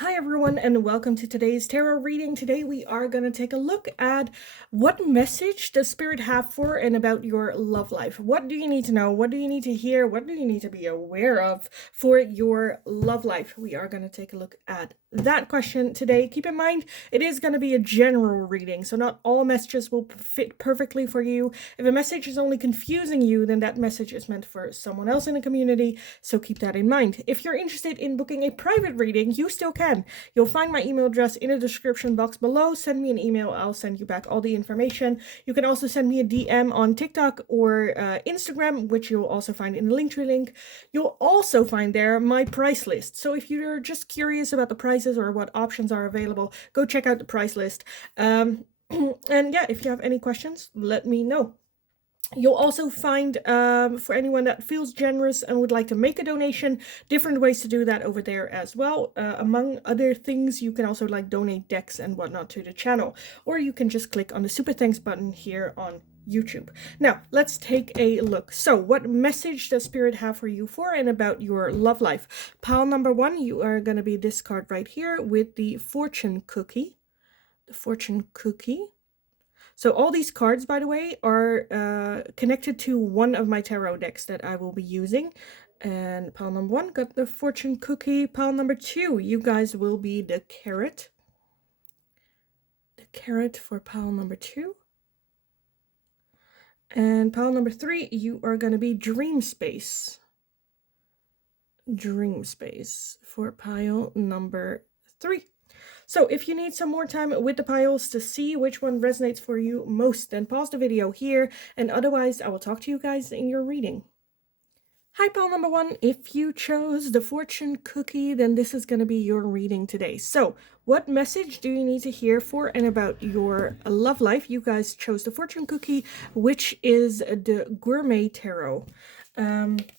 Hi everyone and welcome to today's tarot reading. Today we are going to take a look at what message does Spirit have for and about your love life. What do you need to know? What do you need to hear? What do you need to be aware of for your love life? We are going to take a look at that question today. Keep in mind, it is going to be a general reading, so not all messages will fit perfectly for you. If a message is only confusing you, then that message is meant for someone else in the community, so keep that in mind. If you're interested in booking a private reading, you still can. You'll find my email address in the description box below. Send me an email. I'll send you back all the information. You can also send me a DM on TikTok or Instagram, which you'll also find in the Linktree link. You'll also find there my price list. So if you're just curious about the prices or what options are available, go check out the price list. And yeah, if you have any questions, let me know. You'll also find, for anyone that feels generous and would like to make a donation, different ways to do that over there as well. Among other things, you can also donate decks and whatnot to the channel, or you can just click on the super thanks button here on YouTube. Now, let's take a look. So, what message does Spirit have for you for and about your love life? Pile number 1, you are going to be this card right here with the fortune cookie. The fortune cookie. So all these cards, by the way, are connected to one of my tarot decks that I will be using. And pile number 1 got the fortune cookie. Pile number 2, you guys will be the carrot. The carrot for pile number 2. And pile number 3, you are going to be dream space. Dream space for pile number 3. So if you need some more time with the piles to see which one resonates for you most, then pause the video here, and otherwise I will talk to you guys in your reading. Hi, pile number 1. If you chose the fortune cookie, then this is going to be your reading today. So what message do you need to hear for and about your love life? You guys chose the fortune cookie, which is the gourmet tarot.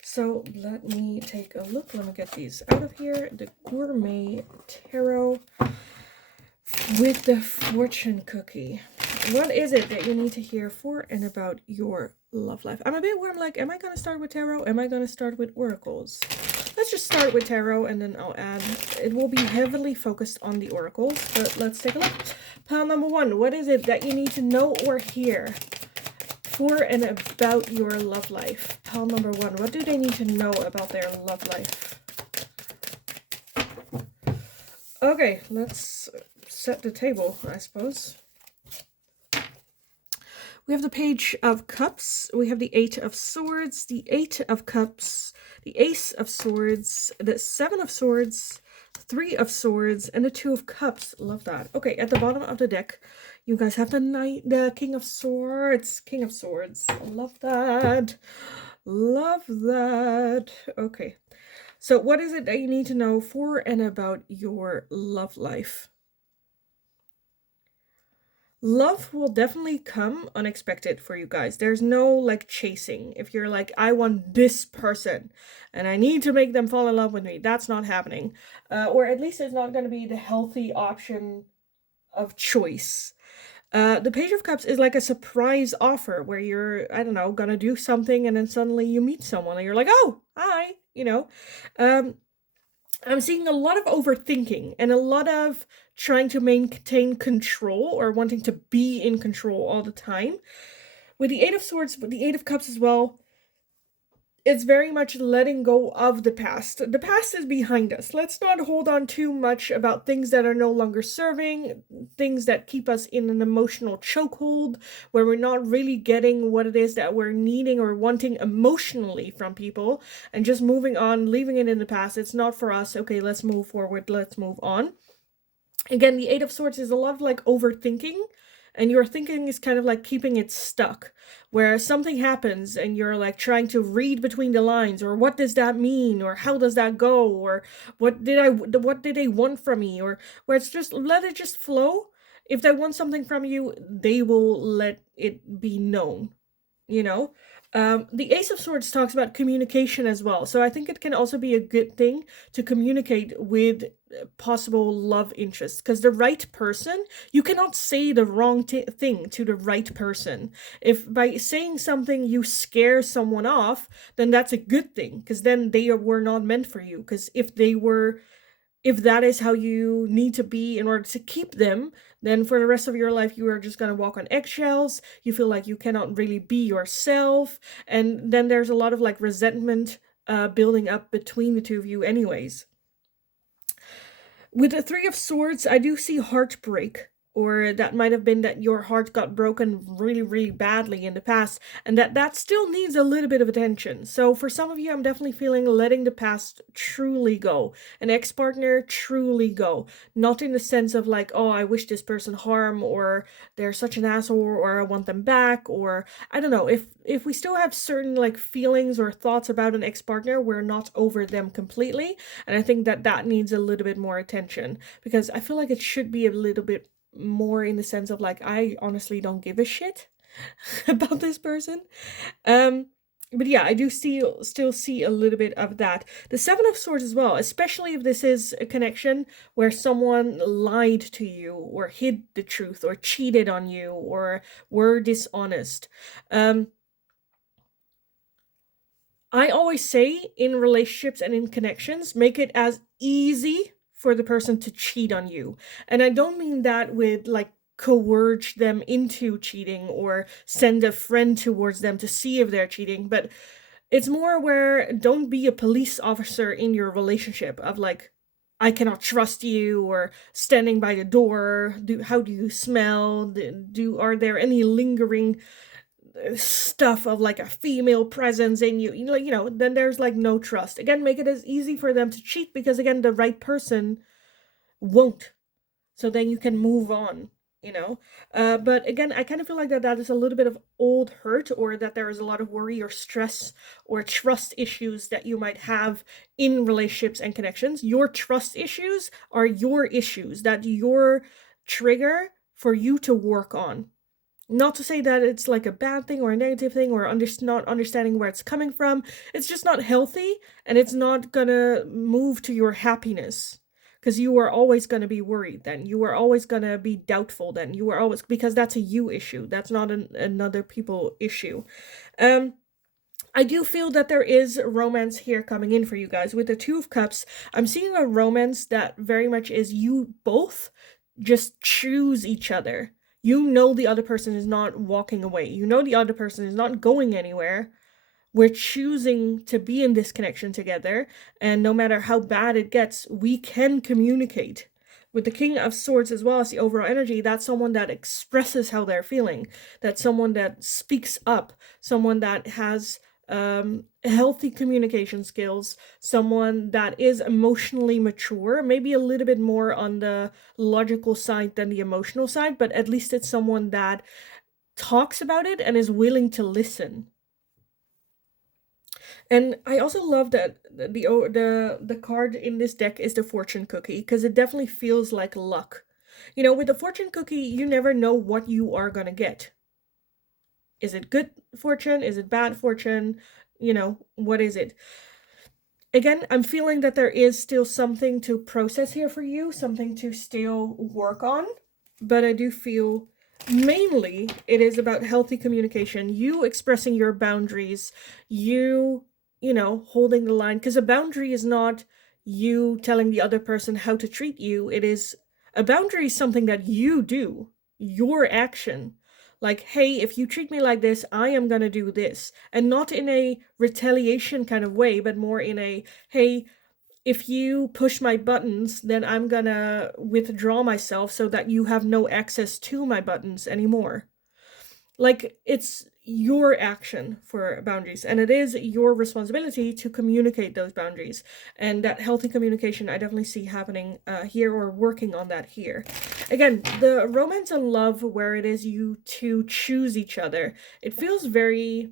So let me take a look. Let me get these out of here. The gourmet tarot with the fortune cookie. What is it that you need to hear for and about your love life? I'm a bit worried, like, am I going to start with tarot? Am I going to start with oracles? Let's just start with tarot and then I'll add. It will be heavily focused on the oracles, but let's take a look. Pile number 1, what is it that you need to know or hear for and about your love life? Pile number 1, what do they need to know about their love life? Okay, let's set the table, I suppose. We have the Page of Cups, we have the 8 of Swords, the 8 of Cups, the Ace of Swords, the 7 of Swords, 3 of Swords, and the 2 of Cups. Love that. Okay, at the bottom of the deck, you guys have the King of Swords. King of Swords. Love that. Love that. Okay. So what is it that you need to know for and about your love life? Love will definitely come unexpected for you guys. There's no chasing. If you're like, I want this person and I need to make them fall in love with me, that's not happening. Or at least it's not going to be the healthy option of choice. The Page of Cups is like a surprise offer where you're, I don't know, gonna do something and then suddenly you meet someone and you're like, oh, hi, I'm seeing a lot of overthinking and a lot of trying to maintain control or wanting to be in control all the time. With the 8 of Swords, but the 8 of Cups as well, it's very much letting go of the past. The past is behind us. Let's not hold on too much about things that are no longer serving, things that keep us in an emotional chokehold, where we're not really getting what it is that we're needing or wanting emotionally from people, and just moving on, leaving it in the past. It's not for us. Okay, let's move forward. Let's move on. Again, the 8 of Swords is a lot of overthinking. And your thinking is kind of keeping it stuck, where something happens and you're trying to read between the lines, or what does that mean, or how does that go, or what did they want from me, or where it's just let it just flow. If they want something from you, they will let it be known, The Ace of Swords talks about communication as well. So I think it can also be a good thing to communicate with possible love interests, because the right person, you cannot say the wrong thing to the right person. If by saying something you scare someone off, then that's a good thing, because then they were not meant for you. Because if if that is how you need to be in order to keep them, then for the rest of your life, you are just going to walk on eggshells. You feel like you cannot really be yourself. And then there's a lot of like resentment building up between the two of you anyways. With the Three of Swords, I do see heartbreak, or that might have been that your heart got broken really, really badly in the past, and that still needs a little bit of attention. So for some of you, I'm definitely feeling letting the past truly go. An ex-partner, truly go. Not in the sense of like, oh, I wish this person harm, or they're such an asshole, or I want them back, or I don't know. If we still have certain like feelings or thoughts about an ex-partner, we're not over them completely. And I think that needs a little bit more attention, because I feel like it should be a little bit more in the sense of like, I honestly don't give a shit about this person. But yeah, I do still see a little bit of that. The Seven of Swords as well, especially if this is a connection where someone lied to you or hid the truth or cheated on you or were dishonest. I always say in relationships and in connections, make it as easy for the person to cheat on you. And I don't mean that with like coerce them into cheating or send a friend towards them to see if they're cheating, but it's more where don't be a police officer in your relationship of like, I cannot trust you, or standing by the door, how do you smell, are there any lingering stuff of like a female presence in you, then there's like no trust. Again, make it as easy for them to cheat, because again, the right person won't. So then you can move on, but again, I kind of feel like that is a little bit of old hurt, or that there is a lot of worry or stress or trust issues that you might have in relationships and connections. Your trust issues are your issues, that your trigger for you to work on. Not to say that it's like a bad thing or a negative thing, or not understanding where it's coming from. It's just not healthy, and it's not gonna move to your happiness, because you are always gonna be worried then. You are always gonna be doubtful then. You are always, because that's a you issue. That's not another people issue. I do feel that there is romance here coming in for you guys. With the Two of Cups, I'm seeing a romance that very much is you both just choose each other. You know the other person is not walking away. You know the other person is not going anywhere. We're choosing to be in this connection together, and no matter how bad it gets, we can communicate. With the King of Swords as well as the overall energy, that's someone that expresses how they're feeling. That's someone that speaks up. Someone that has healthy communication skills, someone that is emotionally mature, maybe a little bit more on the logical side than the emotional side, but at least it's someone that talks about it and is willing to listen. And I also love that the card in this deck is the fortune cookie, because it definitely feels like luck. With the fortune cookie, you never know what you are gonna get. Is it good fortune? Is it bad fortune? What is it? Again, I'm feeling that there is still something to process here for you, something to still work on. But I do feel mainly it is about healthy communication, you expressing your boundaries, you holding the line. Because a boundary is not you telling the other person how to treat you. A boundary is something that you do, your action. Like, hey, if you treat me like this, I am gonna do this. And not in a retaliation kind of way, but more in a, hey, if you push my buttons, then I'm gonna withdraw myself so that you have no access to my buttons anymore. Like, it's your action for boundaries, and it is your responsibility to communicate those boundaries. And that healthy communication, I definitely see happening here, or working on that here. Again, the romance and love, where it is you two choose each other, it feels very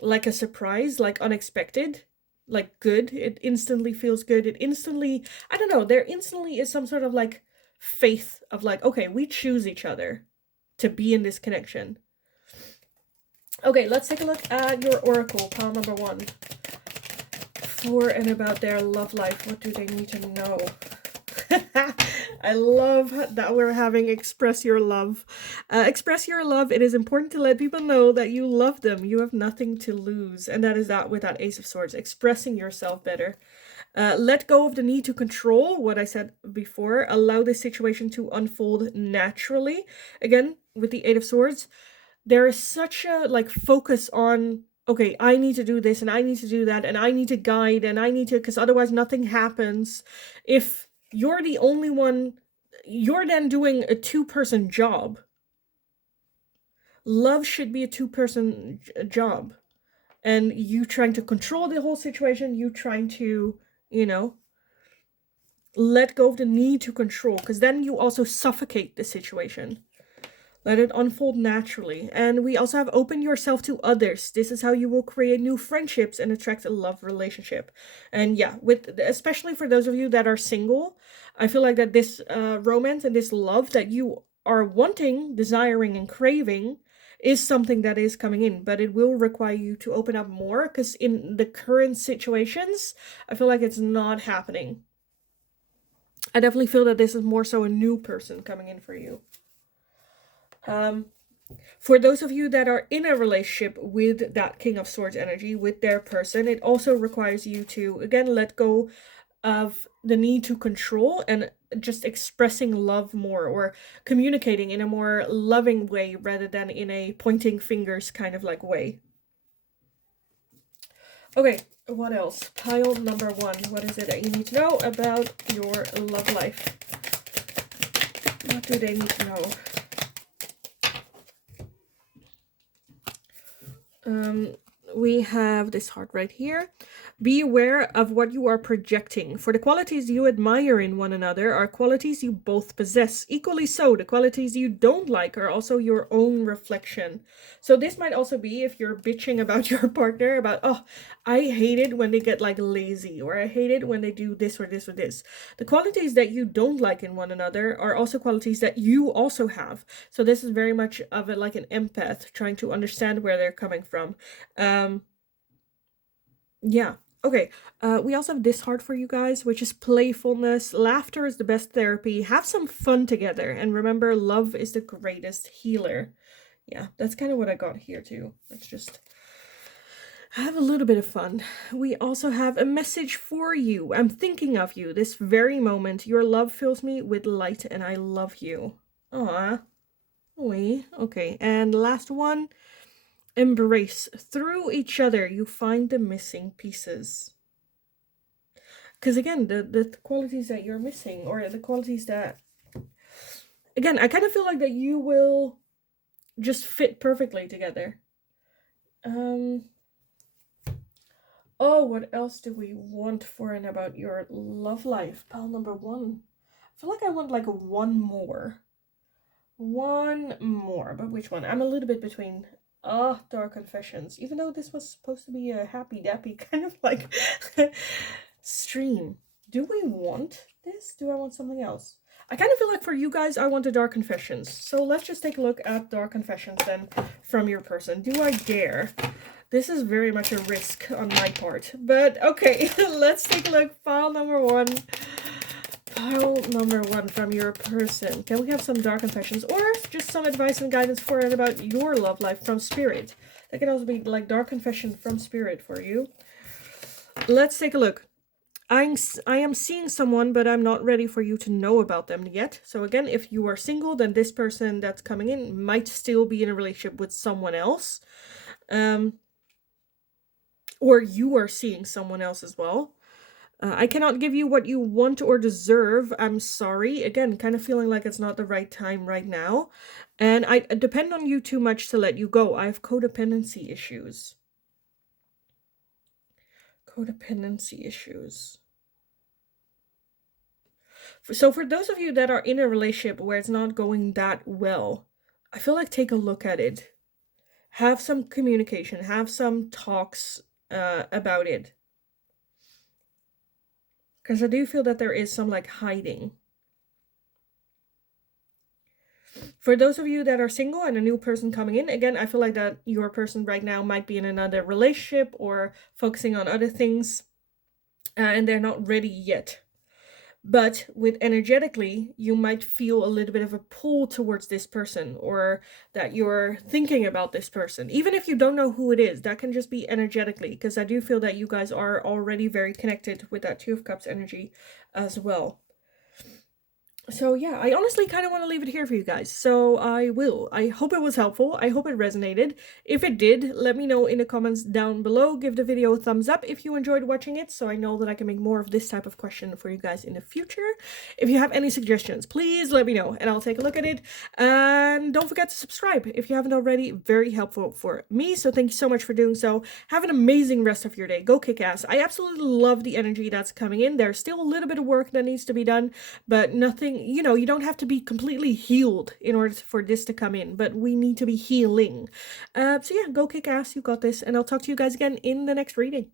like a surprise, like unexpected, like good. It instantly feels good. It instantly, I don't know, there instantly is some sort of like faith of like, okay, we choose each other to be in this connection. Okay, let's take a look at your oracle, pile number 1. For and about their love life. What do they need to know? I love that we're having express your love. Express your love. It is important to let people know that you love them. You have nothing to lose. And that is that with that Ace of Swords. Expressing yourself better. Let go of the need to control, what I said before. Allow the situation to unfold naturally. Again, with the Eight of Swords, there is such a like focus on, okay, I need to do this and I need to do that and I need to guide and I need to, because otherwise nothing happens. If you're the only one, you're then doing a two-person job. Love should be a two-person job. And you trying to control the whole situation, you trying to, you know, let go of the need to control, because then you also suffocate the situation. Let it unfold naturally. And we also have open yourself to others. This is how you will create new friendships and attract a love relationship. And yeah, with especially for those of you that are single, I feel like that this romance and this love that you are wanting, desiring, and craving is something that is coming in, but it will require you to open up more, because in the current situations, I feel like it's not happening. I definitely feel that this is more so a new person coming in for you. For those of you that are in a relationship with that King of Swords energy, with their person, it also requires you to, again, let go of the need to control and just expressing love more, or communicating in a more loving way rather than in a pointing fingers kind of like way. Okay, what else? Pile number 1. What is it that you need to know about your love life? What do they need to know? We have this heart right here. Be aware of what you are projecting. For the qualities you admire in one another are qualities you both possess. Equally so, the qualities you don't like are also your own reflection. So this might also be if you're bitching about your partner, about, oh, I hate it when they get like lazy, or I hate it when they do this or this or this. The qualities that you don't like in one another are also qualities that you also have. So this is very much of a, like an empath, trying to understand where they're coming from. Yeah. Okay. We also have this heart for you guys, which is playfulness. Laughter is the best therapy. Have some fun together. And remember, love is the greatest healer. Yeah, that's kind of what I got here too. Let's just have a little bit of fun. We also have a message for you. I'm thinking of you this very moment. Your love fills me with light and I love you. Aw. Oui. Okay. And last one. Embrace. Through each other, you find the missing pieces. Because again, the qualities that you're missing, or the qualities that, again, I kind of feel like that you will just fit perfectly together. Oh, what else do we want for and about your love life? Pile number 1. I feel like I want like one more. One more, but which one? I'm a little bit between Dark Confessions. Even though this was supposed to be a happy-dappy kind of like stream. Do we want this? Do I want something else? I kind of feel like for you guys, I want the Dark Confessions. So let's just take a look at Dark Confessions then from your person. Do I dare? This is very much a risk on my part. But okay, let's take a look. Pile number 1. Pile number 1 from your person. Can we have some Dark Confessions, or just some advice and guidance for and about your love life from Spirit? That can also be like Dark Confession from Spirit for you. Let's take a look. I am seeing someone, but I'm not ready for you to know about them yet. So again, if you are single, then this person that's coming in might still be in a relationship with someone else. Or you are seeing someone else as well. I cannot give you what you want or deserve. I'm sorry. Again, kind of feeling like it's not the right time right now. And I depend on you too much to let you go. I have codependency issues. Codependency issues. So for those of you that are in a relationship where it's not going that well, I feel like take a look at it. Have some communication. Have some talks about it. Because I do feel that there is some like hiding. For those of you that are single and a new person coming in, again, I feel like that your person right now might be in another relationship or focusing on other things, and they're not ready yet. But with energetically, you might feel a little bit of a pull towards this person, or that you're thinking about this person. Even if you don't know who it is, that can just be energetically, because I do feel that you guys are already very connected with that Two of Cups energy as well. So yeah, I honestly kind of want to leave it here for you guys. So I will. I hope it was helpful. I hope it resonated. If it did, let me know in the comments down below. Give the video a thumbs up if you enjoyed watching it, so I know that I can make more of this type of question for you guys in the future. If you have any suggestions, please let me know and I'll take a look at it. And don't forget to subscribe if you haven't already. Very helpful for me. So thank you so much for doing so. Have an amazing rest of your day. Go kick ass. I absolutely love the energy that's coming in. There's still a little bit of work that needs to be done, but nothing, you know, you don't have to be completely healed in order for this to come in, but we need to be healing. So yeah, go kick ass. You got this. And I'll talk to you guys again in the next reading.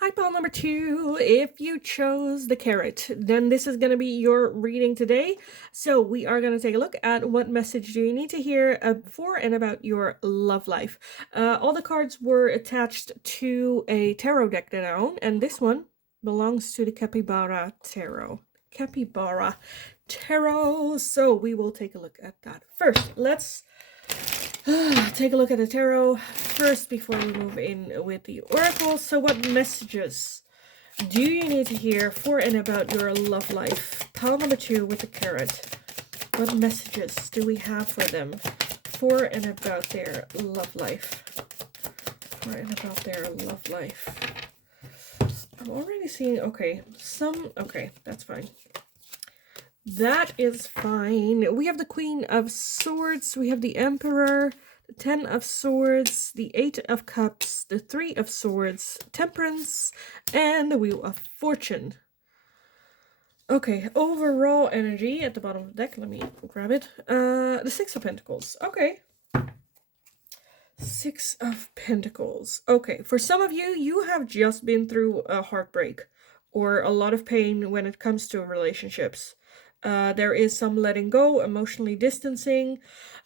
Hi, pile number 2. If you chose the carrot, then this is going to be your reading today. So we are going to take a look at what message do you need to hear for and about your love life. All the cards were attached to a tarot deck that I own, and this one belongs to the Capybara Tarot. Capybara Tarot. So we will take a look at that. First, let's take a look at the tarot first before we move in with the oracle. So what messages do you need to hear for and about your love life? Pile number 2 with the carrot. What messages do we have for them for and about their love life? For and about their love life. I'm already seeing, okay, that's fine. That is fine. We have the Queen of Swords, we have the Emperor, the 10 of Swords, the 8 of Cups, the 3 of Swords, Temperance, and the Wheel of Fortune. Okay, overall energy at the bottom of the deck, let me grab it. The 6 of Pentacles, okay. 6 of Pentacles. Okay, for some of you, you have just been through a heartbreak or a lot of pain when it comes to relationships. There is some letting go, emotionally distancing,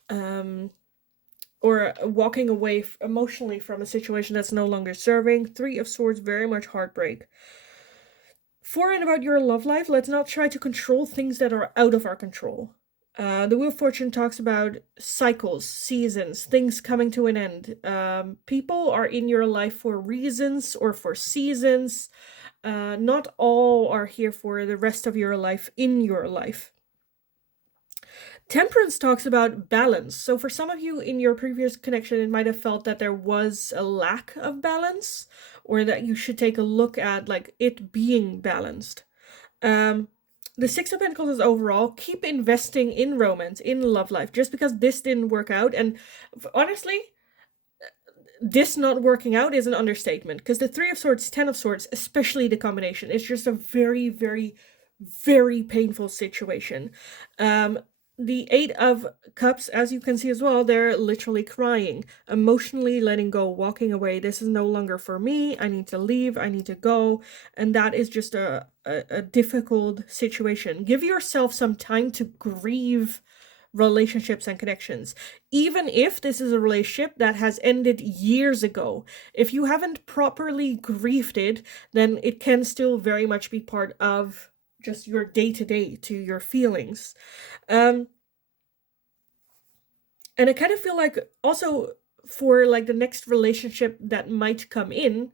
or walking away emotionally from a situation that's no longer serving. 3 of Swords, very much heartbreak. For and about your love life, let's not try to control things that are out of our control. The Wheel of Fortune talks about cycles, seasons, things coming to an end. People are in your life for reasons or for seasons. Not all are here for the rest of your life in your life. Temperance talks about balance. So for some of you in your previous connection, it might have felt that there was a lack of balance, or that you should take a look at like it being balanced. The 6 of Pentacles is overall, keep investing in romance, in love life, just because this didn't work out. And honestly, this not working out is an understatement, because the 3 of Swords, 10 of Swords, especially the combination, is just a very, very, very painful situation. The 8 of Cups, as you can see as well, they're literally crying, emotionally letting go, walking away. This is no longer for me. I need to leave. I need to go. And that is just a difficult situation. Give yourself some time to grieve relationships and connections. Even if this is a relationship that has ended years ago, if you haven't properly grieved it, then it can still very much be part of just your day-to-day, to your feelings. And I kind of feel like also for like the next relationship that might come in,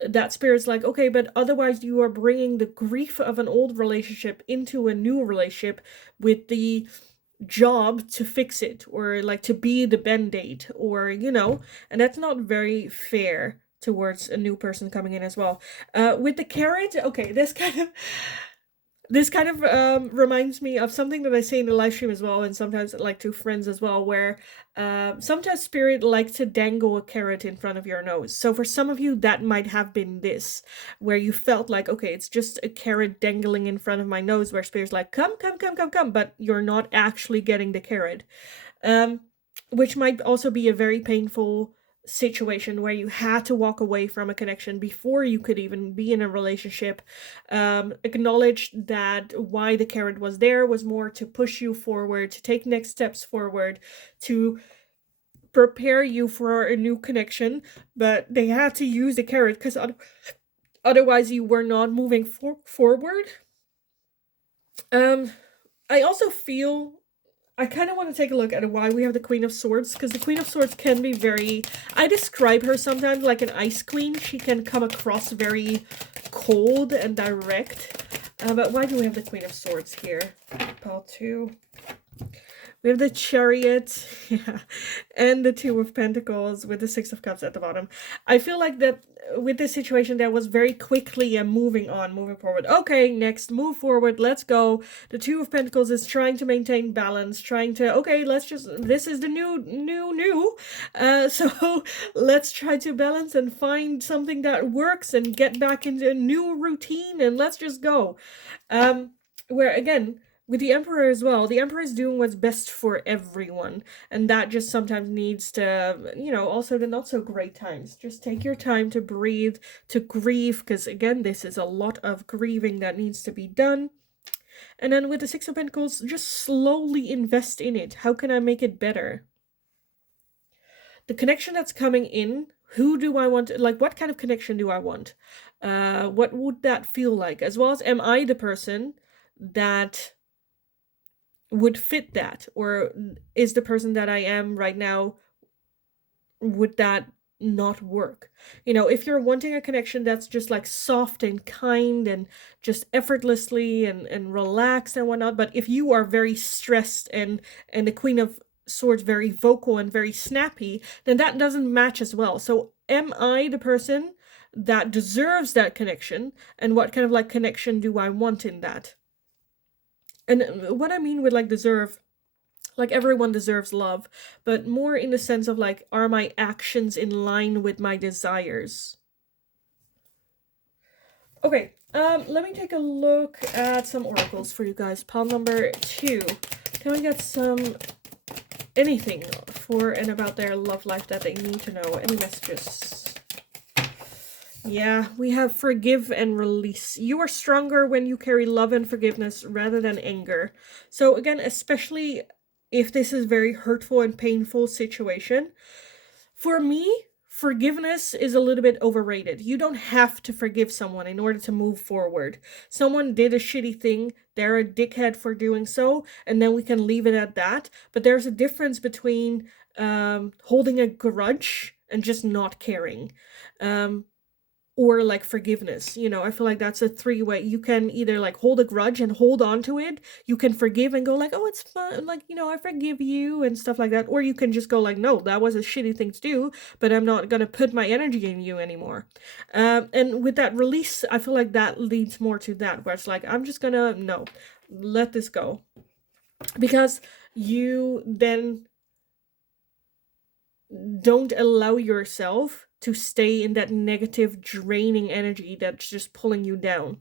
that spirit's like, okay, but otherwise you are bringing the grief of an old relationship into a new relationship with the job to fix it, or like to be the band-aid, or you know, and that's not very fair towards a new person coming in as well. With the carrot, okay, this kind of reminds me of something that I say in the live stream as well, and sometimes like to friends as well, where sometimes spirit likes to dangle a carrot in front of your nose. So for some of you, that might have been this, where you felt like, okay, it's just a carrot dangling in front of my nose, where spirit's like, come, but you're not actually getting the carrot. Which might also be a very painful situation where you had to walk away from a connection before you could even be in a relationship. Acknowledge that why the carrot was there was more to push you forward, to take next steps forward, to prepare you for a new connection, but they had to use the carrot because Otherwise, you were not moving forward. I also feel I kind of want to take a look at why we have the Queen of Swords, because the Queen of Swords can be very, I describe her sometimes like an ice queen. She can come across very cold and direct. But why do we have the Queen of Swords here? Pile 2. We have the Chariot, yeah, and the Two of Pentacles with the Six of Cups at the bottom. I feel like that with this situation, that was very quickly and moving forward. Okay, next, move forward, let's go. The Two of Pentacles is trying to maintain balance, trying to, okay, let's just, this is the new. So let's try to balance and find something that works and get back into a new routine, and let's just go. Where again, with the Emperor as well, the Emperor is doing what's best for everyone. And that just sometimes needs to, you know, also the not so great times. Just take your time to breathe, to grieve, because again, this is a lot of grieving that needs to be done. And then with the Six of Pentacles, just slowly invest in it. How can I make it better? The connection that's coming in, who do I want? Like, what kind of connection do I want? What would that feel like? As well as, am I the person that would fit that, or is the person that I am right now, would that not work? You know, if you're wanting a connection that's just like soft and kind and just effortlessly and relaxed and whatnot, but if you are very stressed and the Queen of Swords very vocal and very snappy, then that doesn't match as well. So am I the person that deserves that connection, and what kind of like connection do I want in that? And what I mean with like deserve, like everyone deserves love, but more in the sense of like, are my actions in line with my desires? Okay, let me take a look at some oracles for you guys. Pile number 2. Can we get some anything for and about their love life that they need to know? Any messages? Yeah, we have forgive and release. You are stronger when you carry love and forgiveness rather than anger. So again, especially if this is a very hurtful and painful situation, for me, forgiveness is a little bit overrated. You don't have to forgive someone in order to move forward. Someone did a shitty thing, they're a dickhead for doing so, and then we can leave it at that. But there's a difference between holding a grudge and just not caring. Or like forgiveness, you know, I feel like that's a three-way. You can either like hold a grudge and hold on to it, you can forgive and go like, oh, it's fun, like, you know, I forgive you and stuff like that, or you can just go like, no, that was a shitty thing to do, but I'm not gonna put my energy in you anymore. And with that release, I feel like that leads more to that, where it's like, I'm just gonna, no, let this go, because you then don't allow yourself to stay in that negative, draining energy that's just pulling you down.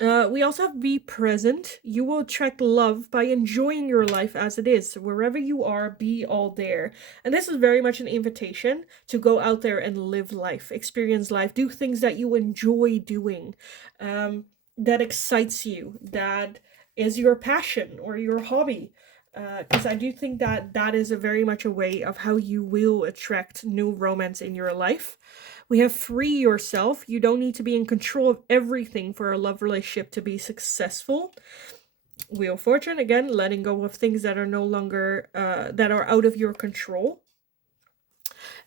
We also have be present. You will attract love by enjoying your life as it is. So wherever you are, be all there. And this is very much an invitation to go out there and live life, experience life, do things that you enjoy doing, that excites you, that is your passion or your hobby. Because I do think that that is a very much a way of how you will attract new romance in your life. We have free yourself. You don't need to be in control of everything for a love relationship to be successful. Wheel of Fortune, again, letting go of things that are no longer, that are out of your control.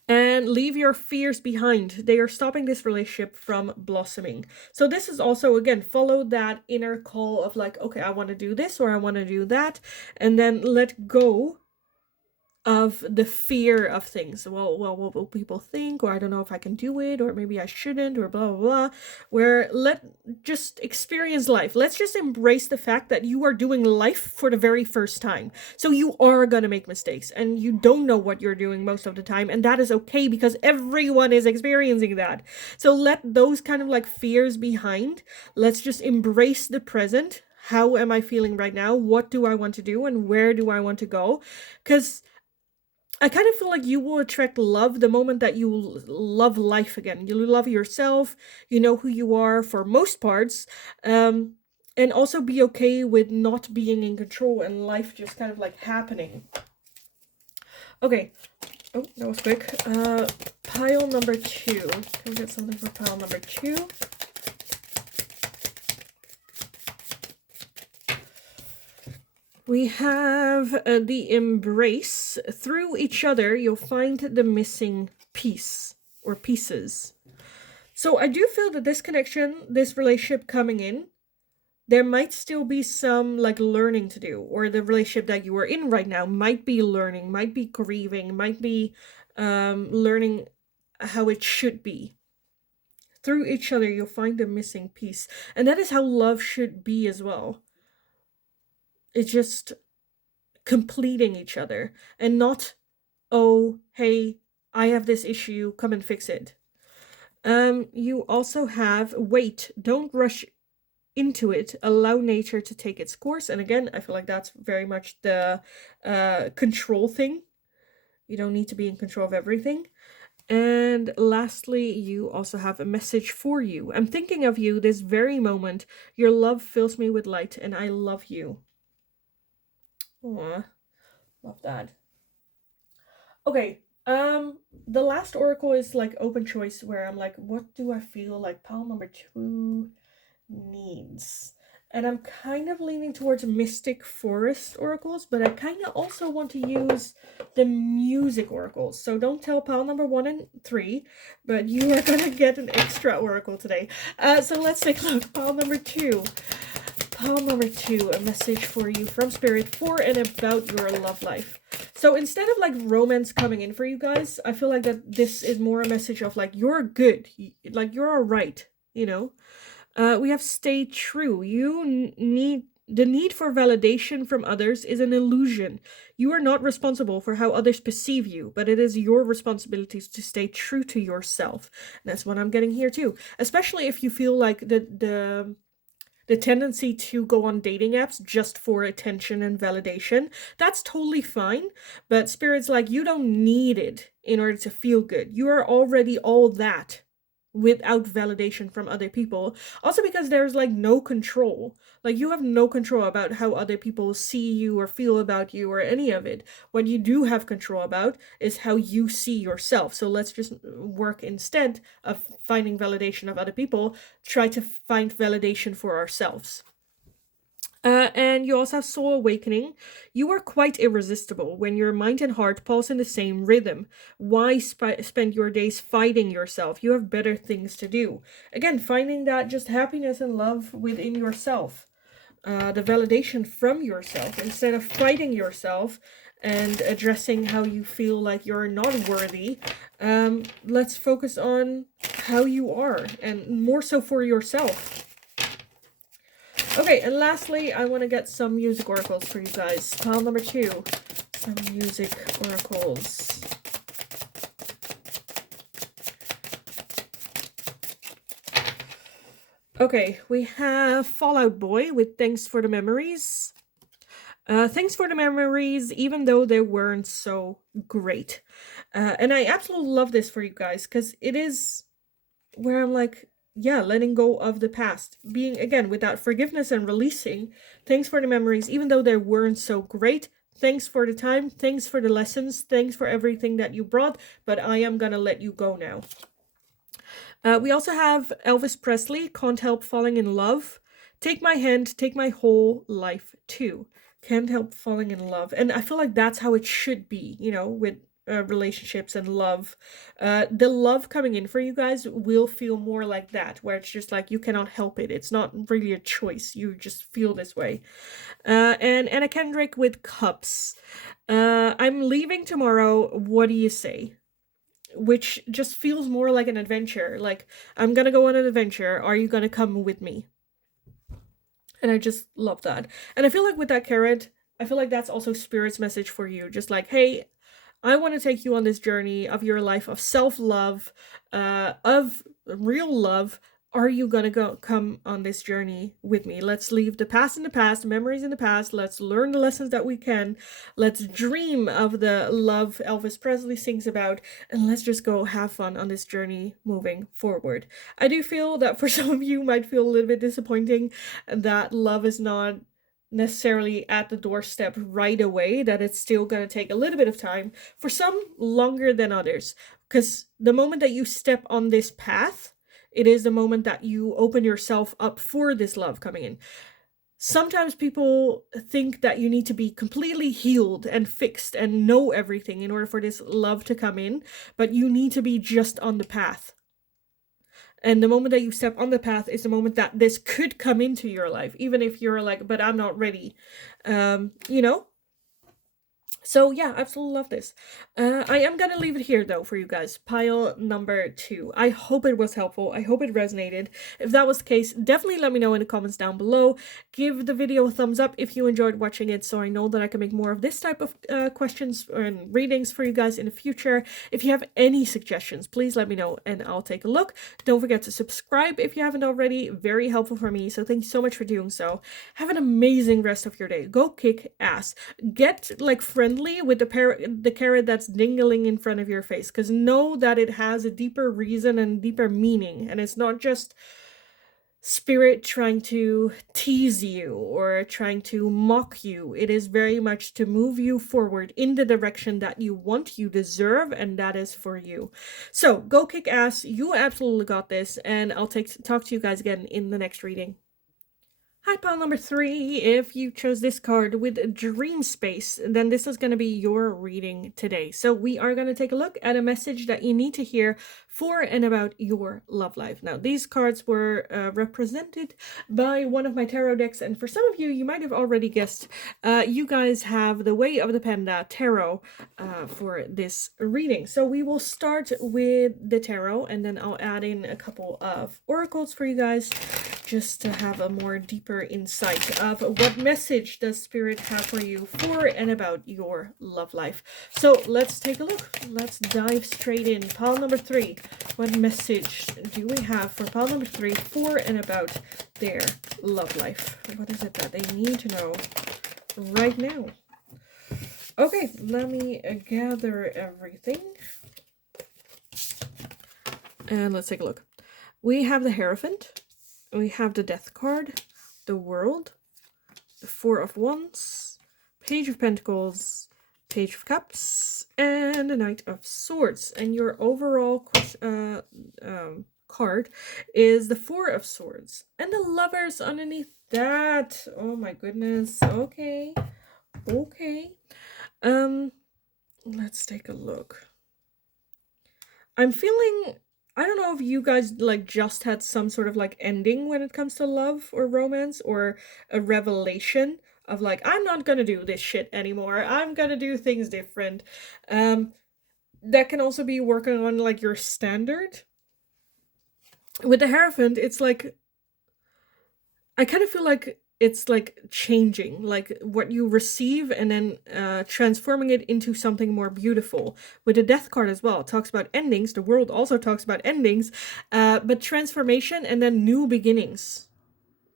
And leave your fears behind. They are stopping this relationship from blossoming. So this is also, again, follow that inner call of like, okay, I want to do this or I want to do that. And then let go of the fear of things. Well, what will people think? Or I don't know if I can do it, or maybe I shouldn't, or blah, blah, blah. Where just experience life. Let's just embrace the fact that you are doing life for the very first time. So you are gonna make mistakes, and you don't know what you're doing most of the time, and that is okay because everyone is experiencing that. So let those kind of like fears behind. Let's just embrace the present. How am I feeling right now? What do I want to do, and where do I want to go? Because I kind of feel like you will attract love the moment that you love life again. You love yourself, you know who you are for most parts, and also be okay with not being in control and life just kind of like happening. Okay, Oh, that was quick. Pile number 2. Can we get something for pile number 2? We have the embrace. Through each other, you'll find the missing piece or pieces. So I do feel that this connection, this relationship coming in, there might still be some like learning to do, or the relationship that you are in right now might be learning, might be grieving, might be learning how it should be. Through each other, you'll find the missing piece. And that is how love should be as well. It's just completing each other and not, oh, hey, I have this issue, come and fix it. You also have wait, don't rush into it, allow nature to take its course. And again, I feel like that's very much the control thing. You don't need to be in control of everything. And lastly, you also have a message for you. I'm thinking of you this very moment. Your love fills me with light, and I love you. Aw, love that. Okay, the last oracle is like open choice, where I'm like, what do I feel like pile number 2 needs? And I'm kind of leaning towards mystic forest oracles, but I kind of also want to use the music oracles. So don't tell pile number 1 and 3, but you are gonna get an extra oracle today. So let's take a look. Pile number 2. Pile number 2, a message for you from Spirit for and about your love life. So instead of like romance coming in for you guys, I feel like that this is more a message of like, you're good, like you're all right, you know? We have stay true. You need the need for validation from others is an illusion. You are not responsible for how others perceive you, but it is your responsibility to stay true to yourself. And that's what I'm getting here too. Especially if you feel like the tendency to go on dating apps just for attention and validation, that's totally fine. But Spirit's like, you don't need it in order to feel good. You are already all that without validation from other people. Also because there's like no control. Like you have no control about how other people see you or feel about you or any of it. What you do have control about is how you see yourself. So let's just work, instead of finding validation of other people, try to find validation for ourselves. And you also have soul awakening. You are quite irresistible when your mind and heart pulse in the same rhythm. Why spend your days fighting yourself? You have better things to do. Again, finding that just happiness and love within yourself. The validation from yourself instead of fighting yourself and addressing how you feel like you're not worthy. Let's focus on how you are, and more so for yourself. Okay, and lastly, I want to get some music oracles for you guys. Pile number 2, some music oracles. Okay, we have Fallout Boy with Thanks for the Memories. Thanks for the memories, even though they weren't so great. And I absolutely love this for you guys, because it is where I'm like, yeah, letting go of the past, being again without forgiveness and releasing. Thanks for the memories, even though they weren't so great. Thanks for the time, thanks for the lessons, thanks for everything that you brought, but I am gonna let you go now. We also have Elvis Presley, Can't Help Falling in Love. Take my hand, take my whole life too. Can't help falling in love. And I feel like that's how it should be, you know, with relationships and love. The love coming in for you guys will feel more like that, where it's just like you cannot help it. It's not really a choice. You just feel this way. And Anna Kendrick with Cups. I'm leaving tomorrow. What do you say? Which just feels more like an adventure. Like, I'm gonna go on an adventure. Are you gonna come with me? And I just love that. And I feel like with that carrot, I feel like that's also Spirit's message for you. Just like, hey, I want to take you on this journey of your life of self-love, of real love. Are you gonna come on this journey with me? Let's leave the past in the past, memories in the past. Let's learn the lessons that we can. Let's dream of the love Elvis Presley sings about, and let's just go have fun on this journey moving forward. I do feel that for some of you might feel a little bit disappointing that love is not necessarily at the doorstep right away, that it's still going to take a little bit of time, for some longer than others. Because the moment that you step on this path, it is the moment that you open yourself up for this love coming in. Sometimes people think that you need to be completely healed and fixed and know everything in order for this love to come in, but you need to be just on the path. And the moment that you step on the path is the moment that this could come into your life, even if you're like, but I'm not ready. You know? So yeah, absolutely love this. I am gonna leave it here though for you guys. Pile number 2. I hope it was helpful. I hope it resonated. If that was the case, definitely let me know in the comments down below. Give the video a thumbs up if you enjoyed watching it, so I know that I can make more of this type of questions and readings for you guys in the future. If you have any suggestions, please let me know and I'll take a look. Don't forget to subscribe if you haven't already. Very helpful for me, so thank you so much for doing so. Have an amazing rest of your day. Go kick ass. Get like friendly with the carrot that's dingling in front of your face, because know that it has a deeper reason and deeper meaning, and it's not just spirit trying to tease you or trying to mock you. It is very much to move you forward in the direction that you want, you deserve, and that is for you. So go kick ass. You absolutely got this, and I'll talk to you guys again in the next reading. Hi, pile number 3. If you chose this card with Dream Space, then this is going to be your reading today. So we are going to take a look at a message that you need to hear for and about your love life. Now, these cards were represented by one of my tarot decks, and for some of you, you might have already guessed, you guys have the Way of the Panda tarot for this reading. So we will start with the tarot, and then I'll add in a couple of oracles for you guys, just to have a more deeper insight of what message does Spirit have for you for and about your love life. So let's take a look. Let's dive straight in. Pile number 3. What message do we have for pile number 3 for and about their love life? What is it that they need to know right now? Okay, let me gather everything. And let's take a look. We have the Hierophant. We have the Death card, the World, the Four of Wands, Page of Pentacles, Page of Cups, and the Knight of Swords. And your overall card is the Four of Swords. And the Lovers underneath that. Oh my goodness. Okay. Okay. Let's take a look. I'm feeling... I don't know if you guys like just had some sort of like ending when it comes to love or romance, or a revelation of like, I'm not gonna do this shit anymore. I'm gonna do things different. That can also be working on like your standard. With the Hierophant, it's like, I kind of feel like it's like changing, like what you receive and then transforming it into something more beautiful. With the Death card as well, it talks about endings. The World also talks about endings, but transformation and then new beginnings.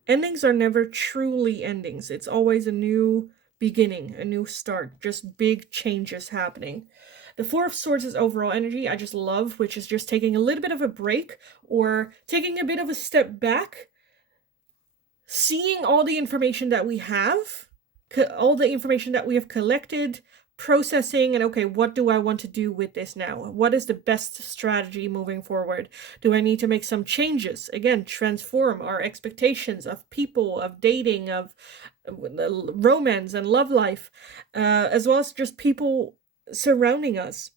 Endings are never truly endings. It's always a new beginning, a new start, just big changes happening. The Four of Swords is overall energy I just love, which is just taking a little bit of a break or taking a bit of a step back, seeing all the information that we have, all the information that we have collected, processing, and okay, what do I want to do with this now? What is the best strategy moving forward? Do I need to make some changes? Again, transform our expectations of people, of dating, of romance and love life, as well as just people surrounding us.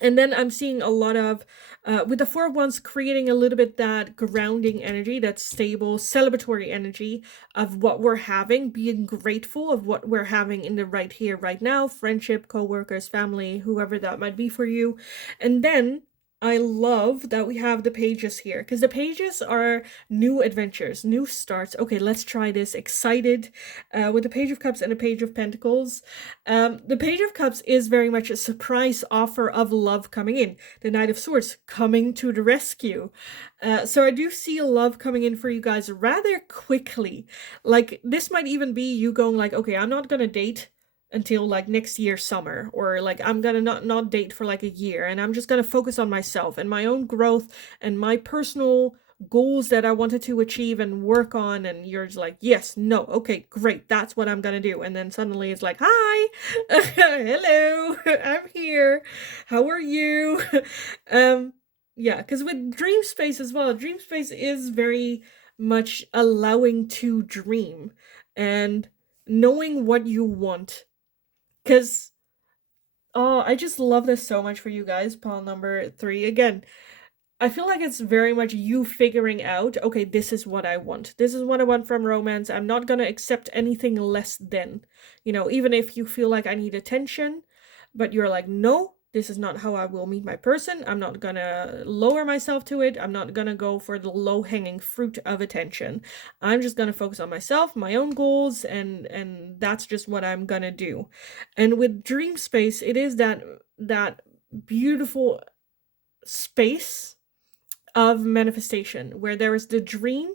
And then I'm seeing a lot of, with the Four of Wands, creating a little bit that grounding energy, that stable, celebratory energy of what we're having, being grateful of what we're having in the right here, right now, friendship, co-workers, family, whoever that might be for you. And then I love that we have the pages here, because the pages are new adventures, new starts. Okay, let's try this. Excited with the Page of Cups and the Page of Pentacles. The Page of Cups is very much a surprise offer of love coming in. The Knight of Swords coming to the rescue. So I do see love coming in for you guys rather quickly. Like, this might even be you going like, okay, I'm not gonna date until like next year summer, or like I'm gonna not date for like a year, and I'm just gonna focus on myself and my own growth and my personal goals that I wanted to achieve and work on, and you're just like, yes, no, okay, great, that's what I'm gonna do. And then suddenly it's like, hi, hello, I'm here. How are you? um, yeah, because with dream space as well, dream space is very much allowing to dream and knowing what you want. Because oh, I just love this so much for you guys. Pile number 3. Again, I feel like it's very much you figuring out, okay, this is what I want. This is what I want from romance. I'm not gonna accept anything less than. Even if you feel like I need attention, but you're like, no, this is not how I will meet my person. I'm not gonna lower myself to it. I'm not gonna go for the low-hanging fruit of attention. I'm just gonna focus on myself, my own goals, and that's just what I'm gonna do. And with dream space, it is that beautiful space of manifestation where there is the dream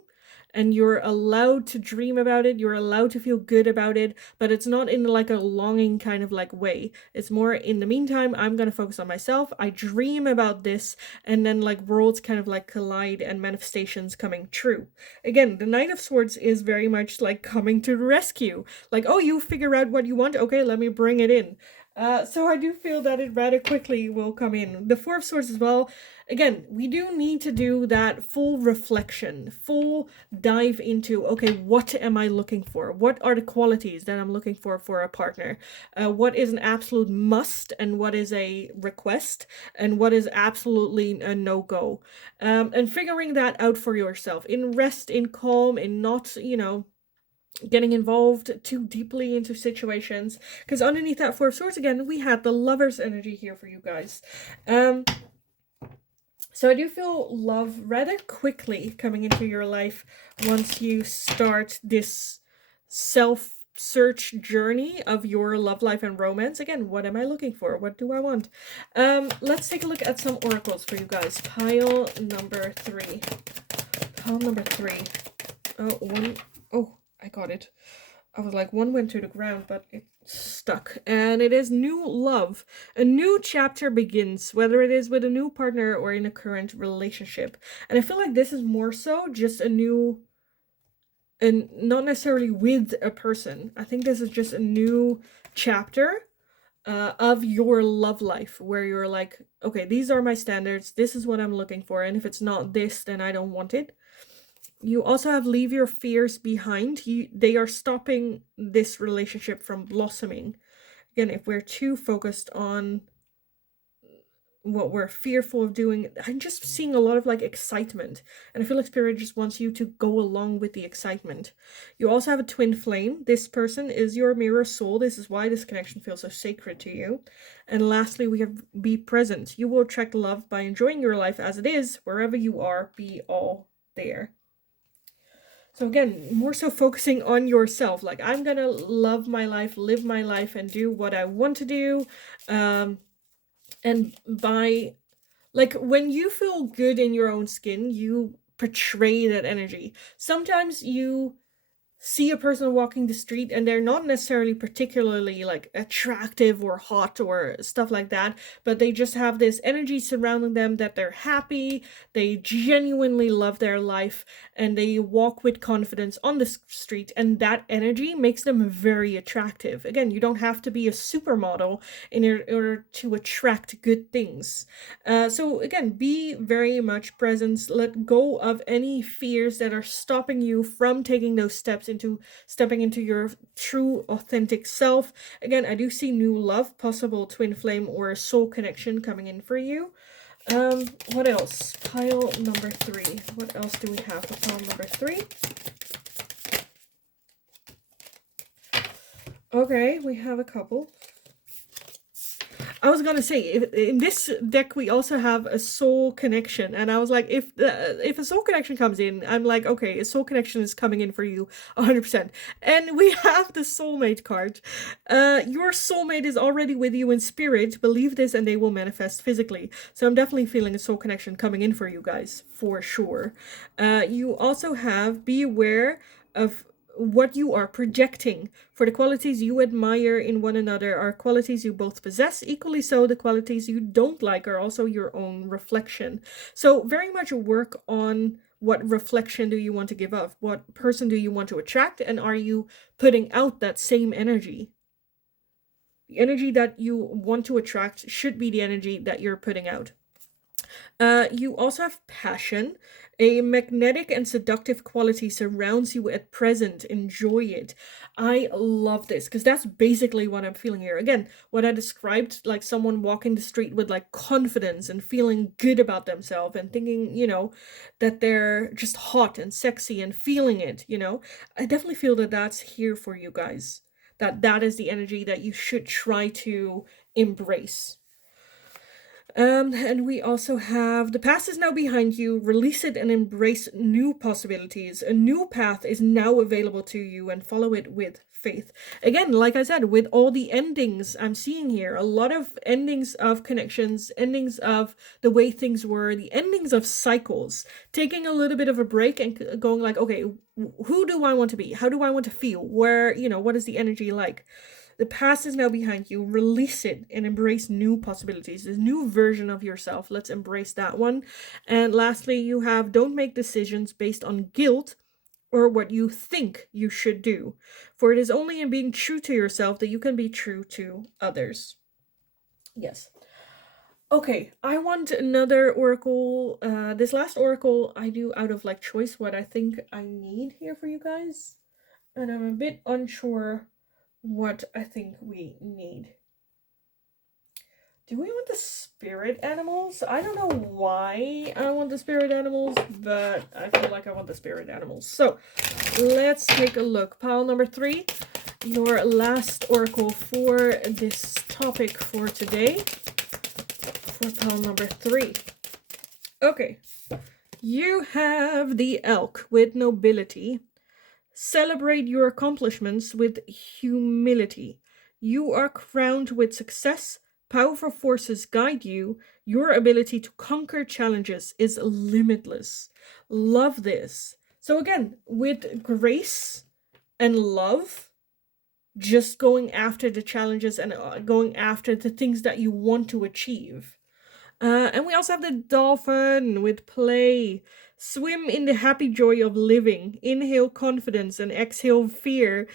and you're allowed to dream about it, you're allowed to feel good about it, but it's not in like a longing kind of like way. It's more, in the meantime, I'm gonna focus on myself, I dream about this, and then like worlds kind of like collide and manifestations coming true. Again, the Knight of Swords is very much like coming to the rescue. Like, oh, you figure out what you want, okay, let me bring it in. So I do feel that it rather quickly will come in. The Four of Swords as well. Again, we do need to do that full reflection, full dive into, okay, what am I looking for? What are the qualities that I'm looking for a partner? What is an absolute must and what is a request and what is absolutely a no-go? And figuring that out for yourself in rest, in calm, in not, getting involved too deeply into situations, because underneath that Four of Swords again we had the Lover's energy here for you guys. So I do feel love rather quickly coming into your life once you start this self-search journey of your love life and romance. Again, what am I looking for? What do I want? Let's take a look at some oracles for you guys. Pile number 3. Pile number 3. Oh, I got it. I was like, one went to the ground, but it stuck. And it is new love. A new chapter begins, whether it is with a new partner or in a current relationship. And I feel like this is more so just a new, and not necessarily with a person. I think this is just a new chapter of your love life, where you're like, okay, these are my standards. This is what I'm looking for. And if it's not this, then I don't want it. You also have leave your fears behind. They are stopping this relationship from blossoming. Again, if we're too focused on what we're fearful of doing, I'm just seeing a lot of like excitement. And I feel like Spirit just wants you to go along with the excitement. You also have a twin flame. This person is your mirror soul. This is why this connection feels so sacred to you. And lastly, we have be present. You will attract love by enjoying your life as it is. Wherever you are, be all there. So again, more so focusing on yourself. Like, I'm gonna love my life, live my life, and do what I want to do. And by, like, when you feel good in your own skin, you portray that energy. Sometimes you see a person walking the street and they're not necessarily particularly like attractive or hot or stuff like that, but they just have this energy surrounding them that they're happy, they genuinely love their life, and they walk with confidence on the street, and that energy makes them very attractive. Again, you don't have to be a supermodel in order to attract good things. So again, be very much present. Let go of any fears that are stopping you from taking those steps into stepping into your true authentic self. Again, I do see new love, possible twin flame or soul connection coming in for you. What else? Pile number 3. What else do we have for pile number 3? Okay, we have a couple. I was gonna say, in this deck we also have a soul connection, and I was like, if a soul connection comes in, I'm like, okay, a soul connection is coming in for you 100%. And we have the soulmate card. Your soulmate is already with you in spirit. Believe this and they will manifest physically. So I'm definitely feeling a soul connection coming in for you guys, for sure. You also have, be aware of what you are projecting. For the qualities you admire in one another are qualities you both possess. Equally so, the qualities you don't like are also your own reflection. So very much work on What reflection do you want to give off? What person do you want to attract? And are you putting out that same energy? The energy that you want to attract should be the energy that you're putting out. You also have passion. A magnetic and seductive quality surrounds you at present. Enjoy it. I love this because that's basically what I'm feeling here. Again, what I described, like someone walking the street with like confidence and feeling good about themselves and thinking, that they're just hot and sexy and feeling it, I definitely feel that that's here for you guys. That is the energy that you should try to embrace. And we also have the past is now behind you, release it and embrace new possibilities. A new path is now available to you and follow it with faith. Again, like I said, with all the endings I'm seeing here, a lot of endings of connections, endings of the way things were, the endings of cycles, taking a little bit of a break and going like, okay, who do I want to be? How do I want to feel? Where, what is the energy like? The past is now behind you. Release it and embrace new possibilities. This new version of yourself. Let's embrace that one. And lastly, you have don't make decisions based on guilt or what you think you should do. For it is only in being true to yourself that you can be true to others. Yes. Okay, I want another oracle. This last oracle I do out of like choice what I think I need here for you guys. And I'm a bit unsure what I think we need. Do we want the spirit animals? I don't know why I want the spirit animals, but I feel like I want the spirit animals. So let's take a look. Pile number 3, your last oracle for this topic for today. For pile number 3. Okay. You have the elk with nobility. Celebrate your accomplishments with humility. You are crowned with success. Powerful forces guide you. Your ability to conquer challenges is limitless. Love this. So again, with grace and love, just going after the challenges and going after the things that you want to achieve. And we also have the dolphin with play. Swim in the happy joy of living. Inhale confidence and exhale fear.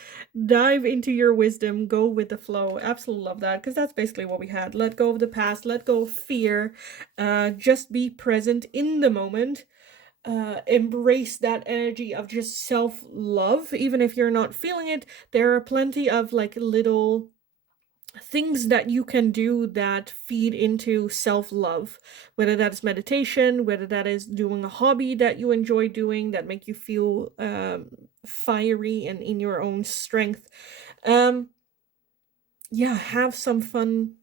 Dive into your wisdom. Go with the flow. Absolutely love that because that's basically what we had. Let go of the past. Let go of fear. Just be present in the moment. Embrace that energy of just self-love. Even if you're not feeling it, there are plenty of like little things that you can do that feed into self-love, whether that is meditation, whether that is doing a hobby that you enjoy doing that make you feel fiery and in your own strength. Have some fun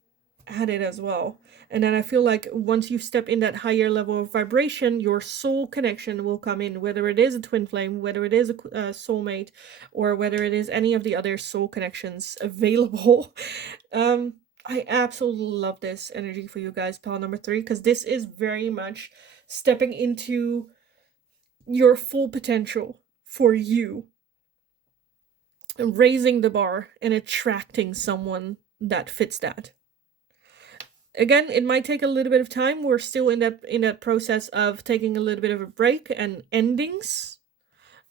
at it as well. And then I feel like once you step in that higher level of vibration, your soul connection will come in, whether it is a twin flame, whether it is a soulmate, or whether it is any of the other soul connections available. I absolutely love this energy for you guys, pile number 3, because this is very much stepping into your full potential for you, raising the bar and attracting someone that fits that. Again, it might take a little bit of time. We're still in that process of taking a little bit of a break and endings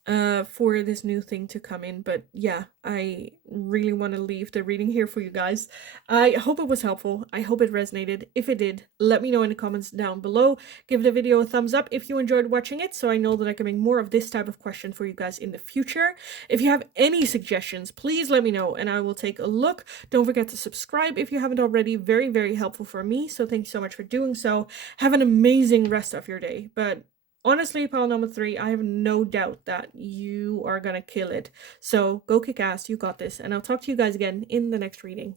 for this new thing to come in. But yeah, I really want to leave the reading here for you guys. I hope it was helpful. I hope it resonated. If it did, let me know in the comments down below. Give the video a thumbs up if you enjoyed watching it, so I know that I can make more of this type of question for you guys in the future. If you have any suggestions, please let me know and I will take a look. Don't forget to subscribe if you haven't already. Very, very helpful for me. So thank you so much for doing so. Have an amazing rest of your day. But honestly, pile number 3, I have no doubt that you are gonna kill it. So go kick ass, you got this, and I'll talk to you guys again in the next reading.